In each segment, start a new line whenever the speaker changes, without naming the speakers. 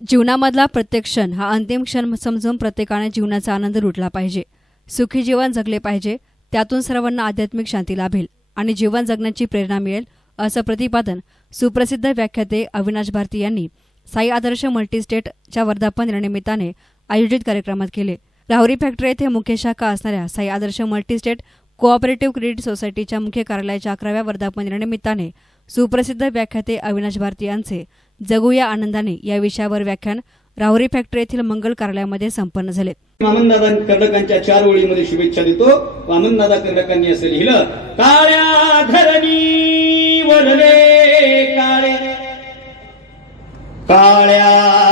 जीवनामधला प्रत्येक क्षण हा अंतिम क्षण समजून प्रत्येकाने जीवनाचा आनंद लुटला पाहिजे. सुखी जीवन जगले पाहिजे त्यातून सर्वांना आध्यात्मिक शांती लाभेल आणि जीवन जगण्याची प्रेरणा मिळेल असं प्रतिपादन सुप्रसिद्ध व्याख्याते अविनाश भारती यांनी साई आदर्श मल्टीस्टेटच्या वर्धापन दिनानिमित्ताने आयोजित कार्यक्रमात केले. राहुरी फॅक्टरी येथे मुख्य शाखा असणाऱ्या Sai Adarsh multistate cooperative credit सोसायटीच्या मुख्य कार्यालयाच्या अकराव्या वर्धापन दिनानिमित्ताने सुप्रसिद्ध व्याख्याते अविनाश भारती यांचे जगूया आनंदाने. या विषयावर व्याख्यान राहुरी फॅक्टरी येथील मंगल कार्यालयामध्ये संपन्न झाले.
वामनदादा कर्णकांच्या चार ओळीमध्ये शुभेच्छा देतो. वामनदादा कर्णकांनी असं लिहिलं काळ्या धरणी वरले काळ्या काळ्या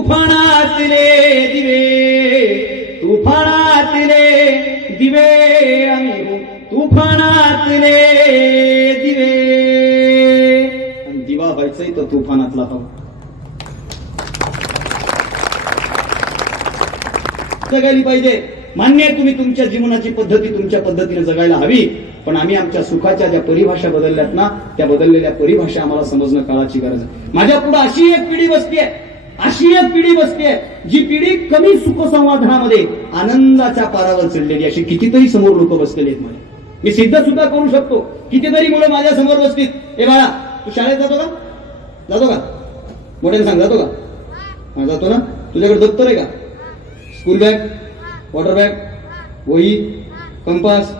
तुफानातले दिवे तुफानातले दिवे आम्ही तुफानातले दिवे. आणि दिवा व्हायचंय तर तुफानातला हो जगायला पाहिजे. मान्य आहे तुम्ही तुमच्या जीवनाची पद्धती तुमच्या पद्धतीने जगायला हवी पण आम्ही आमच्या सुखाच्या ज्या परिभाषा बदलल्यात ना त्या बदललेल्या परिभाषा आम्हाला समजणं काळाची गरज आहे. माझ्या पुढे अशी एक पिढी बसती आहे अशी एक पिढी बसते आहे जी पिढी कमी सुखसंवादनामध्ये आनंदाच्या पारावर चढलेली अशी कितीतरी समोर लोक बसलेली आहेत मला मी सिद्ध सुद्धा करू शकतो. कितीतरी मुलं माझ्यासमोर बसतील ए बाळा तू शाळेत जातो का? जातो का? मोठ्याने सांग जातो का? जातो ना? तुझ्याकडे दप्तर आहे का? स्कूल बॅग वॉटर बॅग वही कंपास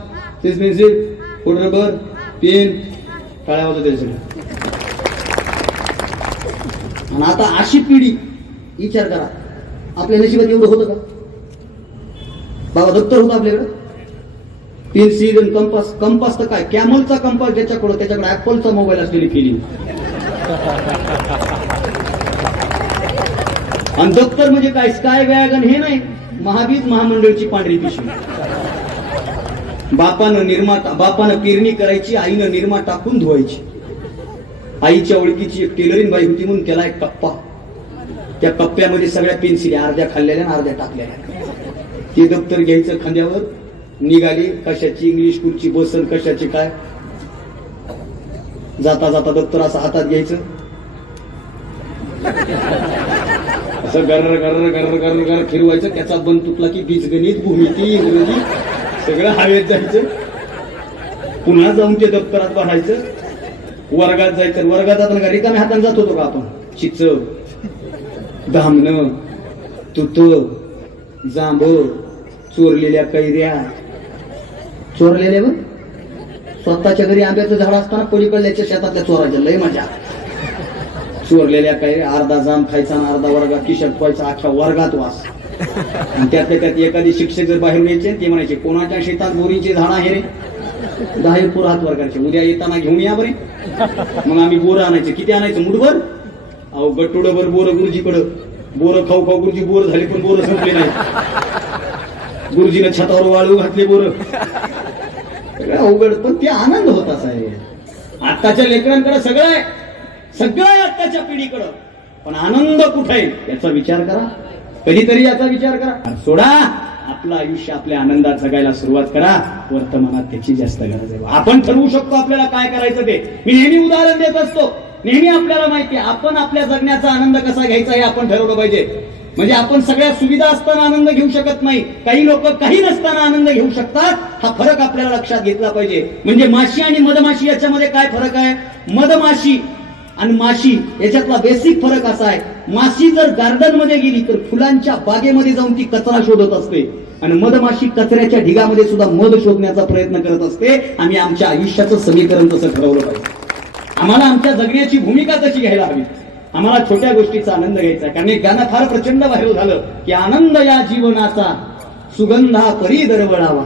पेन्स पेन्सिल फोट रबर पेन काळ्या वाजवते आणि आता अशी पिढी विचार करा. आपल्या नशिबात एवढं होतं का? बाबा दप्तर होतं आपल्याकडं? पेन्सिल आणि कंपास कंपास तर काय? कॅमलचा कंपास ज्याच्याकडं त्याच्याकडे ऍपलचा मोबाईल असलेली फिलिंग आणि दप्तर म्हणजे काय? स्काय बॅग आणि हे नाही महावीज महामंडळची पांढरी पिशवी. बापानं निर्माता बापानं पेरणी करायची आईनं निर्मा टाकून धुवायची. आईच्या ओळखीची एक टेलरिंग बाई होती म्हणून त्याला एक टप्पा त्या कप्प्यामध्ये सगळ्या पेन्सिली अर्ध्या खाल्लेल्या आणि अर्ध्या टाकलेल्या. ते दप्तर घ्यायचं खांद्यावर निघाली कशाची इंग्लिश स्कूलची बसन कशाची काय? जाता जाता दप्तर असं हातात घ्यायचं. असं गर्र गर्र गर्र गर्र गर्र फिरवायचं. त्याचा बंद तुटला की बीजगणित भूमिती इंग्रजी सगळं हवेत जायचं. पुन्हा जाऊन ते दप्तरात भरायचं वर्गात जायचं. वर्गात जाताना का रिकाम्या हाताने जात होतो का आपण? चिच धामणं तुत जांब चोरलेल्या कैऱ्या. चोरलेल्या बघ स्वतःच्या घरी आंब्याचं झाड असताना पलीकडल्याच्या शेतातल्या चोराच्या. लय मजा. चोरलेल्या काही अर्धा जाम खायचा आणि अर्धा वर्गात किशत व्हायचा अख्ख्या वर्गात वास. आणि त्यातल्या त्यात एखादी शिक्षक जर बाहेर यायचे ते म्हणायचे कोणाच्या शेतात बोरीचे झाड आहे रे? दहा एक पोरं हात उद्या येताना घेऊन या बरे. मग आम्ही बोर आणायचे. किती आणायचं? मुठभर? अहो गट्टुडभर बोर गुरुजीकडं. बोर खाऊ खाऊ गुरुजी बोर झाले पण बोर संपले नाही. गुरुजीने छतावर वाळू घातले बोर. सगळं अवघड पण ते आनंद होता साहेब. आताच्या लेकरांकडे सगळं आहे. सगळं आहे आत्ताच्या पिढीकडं. पण आनंद कुठे आहे याचा विचार करा. कधीतरी याचा विचार करा. सोडा आपलं आयुष्य आपल्या आनंदात जगायला सुरुवात करा. वर्तमानात त्याची जास्त गरज आहे. आपण ठरवू शकतो आपल्याला काय करायचं ते. मी नेहमी उदाहरण देत असतो. नेहमी आपल्याला माहिती आपण आपल्या जगण्याचा आनंद कसा घ्यायचा हे आपण ठरवलं पाहिजे. म्हणजे आपण सगळ्या सुविधा असताना आनंद घेऊ शकत नाही काही लोक काही नसताना आनंद घेऊ शकतात हा फरक आपल्याला लक्षात घेतला पाहिजे. म्हणजे माशी आणि मधमाशी याच्यामध्ये काय फरक आहे? मधमाशी आणि माशी याच्यातला बेसिक फरक असा आहे. माशी जर गार्डनमध्ये गेली तर फुलांच्या बागेमध्ये जाऊन ती कचरा शोधत असते. आणि मधमाशी कचऱ्याच्या ढिगामध्ये सुद्धा मध शोधण्याचा प्रयत्न करत असते. आम्ही आमच्या आयुष्याचं समीकरण तसं ठरवलं पाहिजे. आम्हाला आमच्या जगण्याची भूमिका तशी घ्यायला हवी? आम्हाला छोट्या गोष्टीचा आनंद घ्यायचा कारण एक गाणं फार प्रचंड व्हायरल झालं की आनंद या जीवनाचा सुगंधा परी दरवळावा.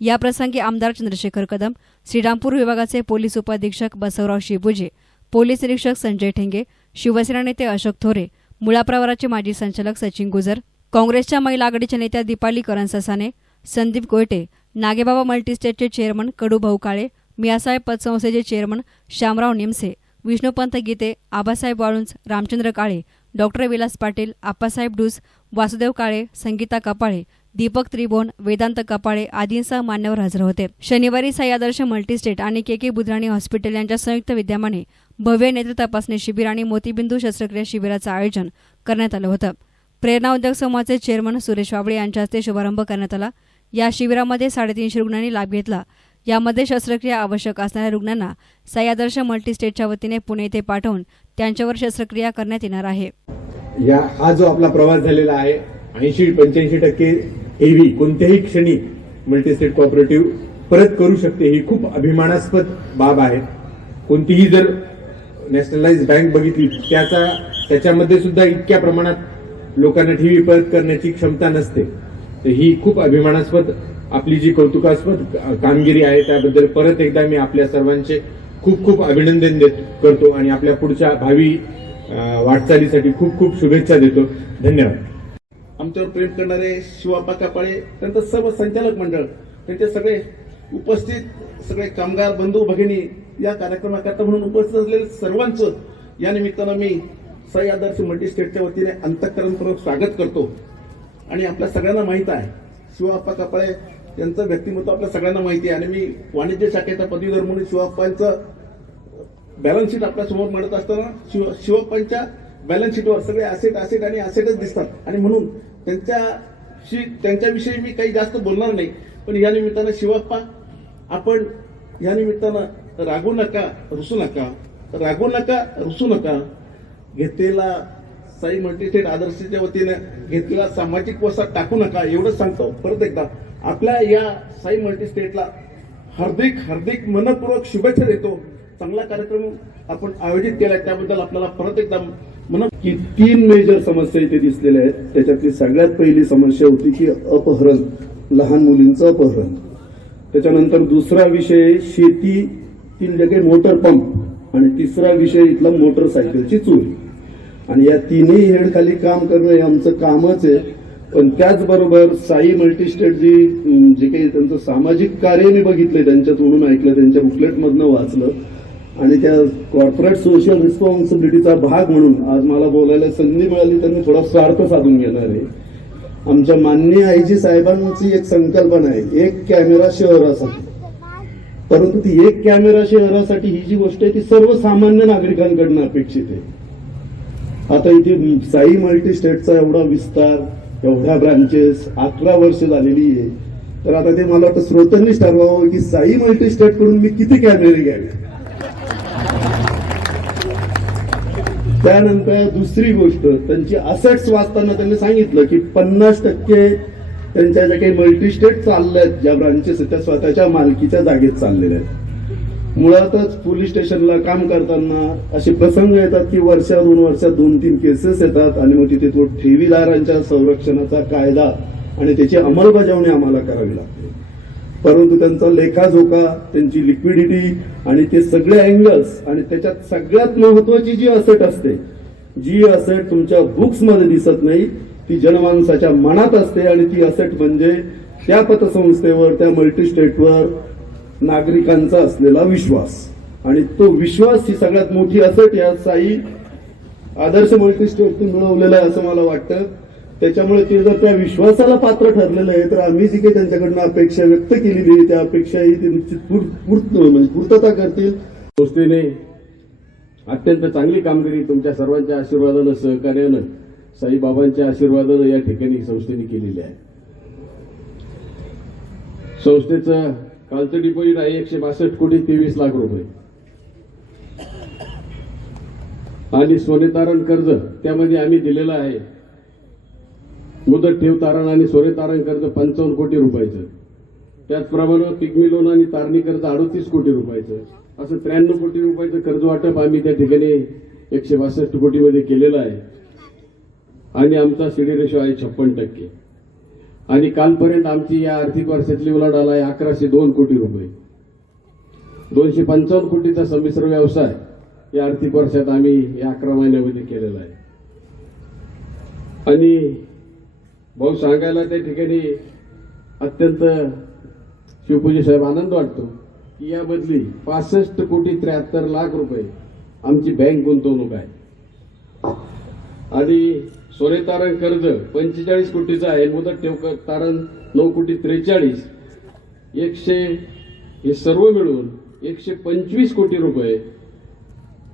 या प्रसंगी आमदार चंद्रशेखर कदम श्रीरामपूर विभागाचे पोलीस उपाधीक्षक बसवराव शिबुजे पोलीस निरीक्षक संजय ठेंगे शिवसेना नेते अशोक थोरे मुळा प्रवाराचे माजी संचालक सचिन गुजर काँग्रेसच्या महिला आघाडीच्या नेत्या दीपाली करंससाने संदीप गोयटे नागेबाबा मल्टीस्टेटचे चेअरमन कडू भाऊ काळे मियासाहेब पतसंस्थेचे chairman Shyamrao Nimse Vishnupant Gite Abasaheb Walunj Ramchandra Kale doctor Vilas Patil Appasaheb do's Vasudev Kale Sangeeta Kapale Deepak Tribhuvan Vedant Kapale आदींसह मान्यवर हजर होते. शनिवारी साई आदर्श मल्टीस्टेट आणि के के बुधराणी हॉस्पिटल यांच्या संयुक्त विद्यमाने भव्य नेत्र तपासणी शिबिर आणि मोतीबिंदू शस्त्रक्रिया शिबिराचं आयोजन करण्यात आलं होतं. प्रेरणा उद्योग समूहाचे चेअरमन सुरेश वाबळे यांच्या हस्ते शुभारंभ करण्यात आला. या शिबिरामध्ये साडेतीनशे रुग्णांनी लाभ घेतला. यामध्ये शस्त्रक्रिया आवश्यक असणाऱ्या रुग्णांना साई मल्टीस्टेटच्या वतीने पुणे येथे पाठवून त्यांच्यावर शस्त्रक्रिया करण्यात येणार आहे.
या हा जो आपला प्रवास झालेला आहे ऐंशी पंच्याऐंशी टक्के एव्ही कोणत्याही क्षणी मल्टीस्टेट कॉपरेटिव्ह परत करू शकते ही खूप अभिमानास्पद बाब आहे. कोणतीही जर नॅशनलाइज बँक बघितली त्याचा त्याच्यामध्ये सुद्धा इतक्या प्रमाणात लोकांना ठेवी परत करण्याची क्षमता नसते. तर ही खूप अभिमानास्पद आपली जी कौतुकास्पद कामगिरी आहे त्याबद्दल परत एकदा मी आपल्या सर्वांचे खूप खूप अभिनंदन देत करतो आणि आपल्या पुढच्या भावी वाटचालीसाठी खूप खूप शुभेच्छा देतो. धन्यवाद.
आमच्यावर प्रेम करणारे शिवापा कापाळे त्यांचं सर्व संचालक मंडळ त्यांचे सगळे उपस्थित सगळे कामगार बंधू भगिनी या कार्यक्रमाकरता म्हणून उपस्थित असलेले सर्वांचं या निमित्तानं मी साई मल्टीस्टेटच्या वतीने अंतःकरणपूर्वक स्वागत करतो. आणि आपल्या सगळ्यांना माहीत आहे शिवाप्पा कपाळे त्यांचं व्यक्तिमत्व आपल्या सगळ्यांना माहिती आहे. आणि मी वाणिज्य शाखेचा पदवीधर म्हणून शिवाप्पांचं बॅलन्स शीट आपल्यासमोर मांडत असताना शिव शिवप्पांच्या बॅलन्स शीटवर सगळे असेट असेट आणि असेटच दिसतात. आणि म्हणून त्यांच्याशी त्यांच्याविषयी मी काही जास्त बोलणार नाही. पण या निमित्तानं शिवप्पा आपण या निमित्तानं रागू नका रुसू नका. रागू नका रुसू नका. घेतलेला साई मल्टीस्टेट आदर्शच्या वतीने घेतलेला सामाजिक वसा टाकू नका. एवढंच सांगतो. परत एकदा. आपल्या या साई मल्टीस्टेटला हार्दिक हार्दिक मनपूर्वक शुभेच्छा देतो. चांगला कार्यक्रम आपण आयोजित केलाय त्याबद्दल आपल्याला परत एकदा म्हणा
की तीन मेजर समस्या इथे दिसलेल्या आहेत. त्याच्यातली सगळ्यात पहिली समस्या होती की अपहरण लहान मुलींचं अपहरण. त्याच्यानंतर दुसरा विषय शेतीतील जे काही मोटर पंप आणि तिसरा विषय इथला मोटरसायकलची चोरी. आणि या तिन्ही हेडखाली काम करणं हे आमचं कामच आहे. पण त्याचबरोबर साई मल्टीस्टेट जी जे काही त्यांचं सामाजिक कार्य मी बघितले त्यांच्यातून ऐकलं त्यांच्या बुकलेटमधनं वाचलं आणि त्या कॉर्पोरेट सोशल रिस्पॉन्सिबिलिटीचा भाग म्हणून आज मला बोलायला संधी मिळाली त्यांनी थोडा स्वार्थ साधून घेणार आहे. आमच्या माननीय आयजी साहेबांची एक संकल्पना आहे एक कॅमेरा शहरासाठी. परंतु ती एक कॅमेरा शहरासाठी ही जी गोष्ट आहे ती सर्वसामान्य नागरिकांकडनं अपेक्षित आहे. आता इथे साई मल्टी स्टेटचा एवढा विस्तार एवढ्या ब्रांचेस अकरा वर्ष झालेली आहे. तर आता ते मला वाटतं स्रोतांनीच ठरवावं की साई मल्टी स्टेटकडून मी किती कॅमेरे घ्यावे? त्यानंतर दुसरी गोष्ट त्यांची असेट्स वाचताना त्यांनी सांगितलं की पन्नास टक्के त्यांच्या ज्या काही मल्टीस्टेट चालल्या आहेत ज्या ब्रांचेस आहेत त्या स्वतःच्या मालकीच्या जागेत चाललेल्या आहेत. मुळातच पोलीस स्टेशनला काम करताना असे प्रसंग येतात की वर्षा दोन वर्षात दोन तीन केसेस येतात आणि मग तिथे तो ठेवीदारांच्या संरक्षणाचा कायदा आणि त्याची अंमलबजावणी आम्हाला करावी लागते. परंतु त्यांचा लेखाजोखा त्यांची लिक्विडिटी आणि ते सगळे अँगल्स आणि त्याच्यात सगळ्यात महत्वाची जी असेट असते जी असेट तुमच्या बुक्समध्ये दिसत नाही ती जनमानसाच्या मनात असते आणि ती असेट म्हणजे त्या पतसंस्थेवर त्या मल्टीस्टेटवर नागरिकांचा असलेला विश्वास. आणि तो विश्वास ही सगळ्यात मोठी असत या साई आदर्श मल्टीस्टेटने मिळवलेला आहे असं मला वाटतं. त्याच्यामुळे ते जर त्या विश्वासाला पात्र ठरलेलं आहे तर आम्ही जी काही त्यांच्याकडनं अपेक्षा व्यक्त केलेली आहे त्या अपेक्षाही ते निश्चित पूर्त म्हणजे पूर्तता करतील.
संस्थेने अत्यंत चांगली कामगिरी तुमच्या सर्वांच्या आशीर्वादानं सहकार्यानं साईबाबांच्या आशीर्वादानं या ठिकाणी संस्थेने केलेली आहे. संस्थेचं कालचं डिपॉझिट आहे एकशे बासष्ट कोटी तेवीस लाख रुपये. आणि सोने तारण कर्ज त्यामध्ये आम्ही दिलेलं आहे. मुदत ठेव तारण आणि सोने तारण कर्ज पंचावन्न कोटी रुपयाचं. त्याचप्रमाणे पिगमी लोन आणि तारणी कर्ज अडतीस कोटी रुपयाचं. असं त्र्याण्णव कोटी रुपयाचं कर्ज वाटप आम्ही त्या ठिकाणी एकशे बासष्ट कोटीमध्ये केलेलं आहे. आणि आमचा सीडी रेशो आहे छप्पन टक्के. आणि कालपर्यंत आमची या आर्थिक वर्षातली उलाढाल आहे अकराशे दोन कोटी रुपये. दोनशे पंचावन्न कोटीचा संमिश्र व्यवसाय या आर्थिक वर्षात आम्ही या अकरा महिन्यामध्ये केलेला आहे. आणि भाऊ सांगायला त्या ठिकाणी अत्यंत शिवपूजी साहेब आनंद वाटतो की यामधली पासष्ट कोटी त्र्याहत्तर लाख रुपये आमची बँक गुंतवणूक आहे. आणि सोने तारण कर्ज पंचेचाळीस कोटीचं आहे. मुदत ठेव तारण नऊ कोटी त्रेचाळीस. एकशे हे सर्व मिळून एकशे पंचवीस कोटी रुपये.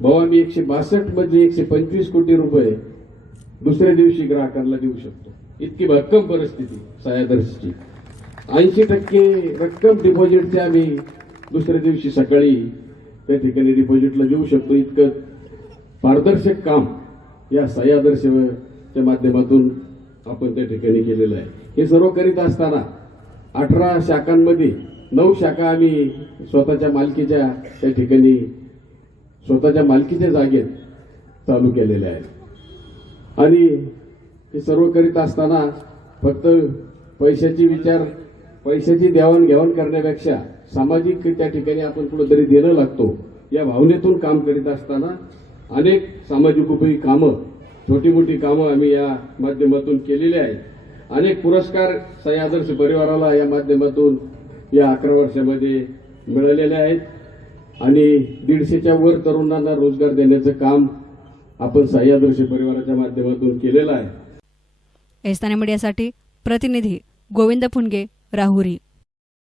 भाऊ मी एकशे बासष्ट मधले एकशे पंचवीस कोटी रुपये दुसऱ्या दिवशी ग्राहकांना देऊ शकतो. इतकी भक्कम परिस्थिती सह्यादर्शची ऐंशी टक्के रक्कम डिपॉझिटची आम्ही दुसऱ्या दिवशी सकाळी त्या ठिकाणी डिपॉझिटला देऊ शकतो. इतकं पारदर्शक काम या सह्यादर्शच्या माध्यमातून आपण त्या ठिकाणी केलेलं आहे. हे सर्व करीत असताना अठरा शाखांमध्ये नऊ शाखा आम्ही स्वतःच्या मालकीच्या त्या ठिकाणी स्वतःच्या मालकीच्या जागेत चालू केलेल्या आहेत. आणि हे सर्व करीत असताना फक्त पैशाची विचार पैशाची देवाणघेवाण करण्यापेक्षा सामाजिक त्या ठिकाणी आपण कुठंतरी देणं लागतो या भावनेतून काम करीत असताना अनेक सामाजिक उपयोगी कामं छोटी मोठी कामं आम्ही या माध्यमातून केलेली आहेत. अनेक पुरस्कार सह्यादर्श परिवाराला या माध्यमातून या अकरा वर्षामध्ये मिळालेले आहेत. आणि दीडशेच्या वर तरुणांना रोजगार देण्याचं काम आपण सह्यादर्श परिवाराच्या माध्यमातून केलेलं आहे.
एस्ताना मीडियासाठी प्रतिनिधी गोविंद फुंगे राहुरी.